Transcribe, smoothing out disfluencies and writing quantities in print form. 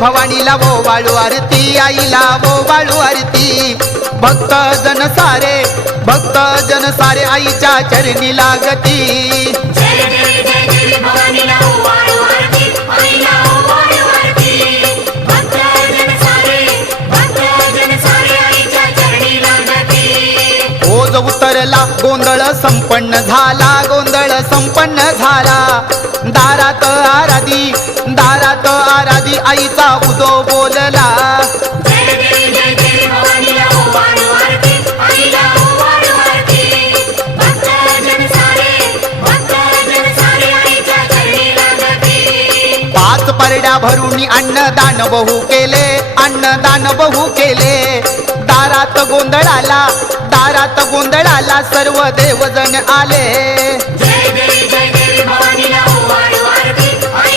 भवानीला वो वाळू आरती, आईला वो वाळू आरती। भक्त जन सारे आईच्या चरणी लागती। जय जय जय जय भवानीला वो वाळू आरती, आईला वो वाळू आरती। भक्त जन सारे आईच्या चरणी लागती। ओज उतरला गोंधळ संपन्न झाला, गोंधळ संपन्न झाला। दारात आराधी आईचा उदो बोलला। जय जय जय जय भवानीला वो वाळू आरती, आईला वो वाळू आरती। भक्त जन सारे आईच्या चरणी लागती। पाच परड्या भरून अन्नदान बहु केले, अन्नदान बहु केले। दारात गोंधळाला सर्व देवजण आले।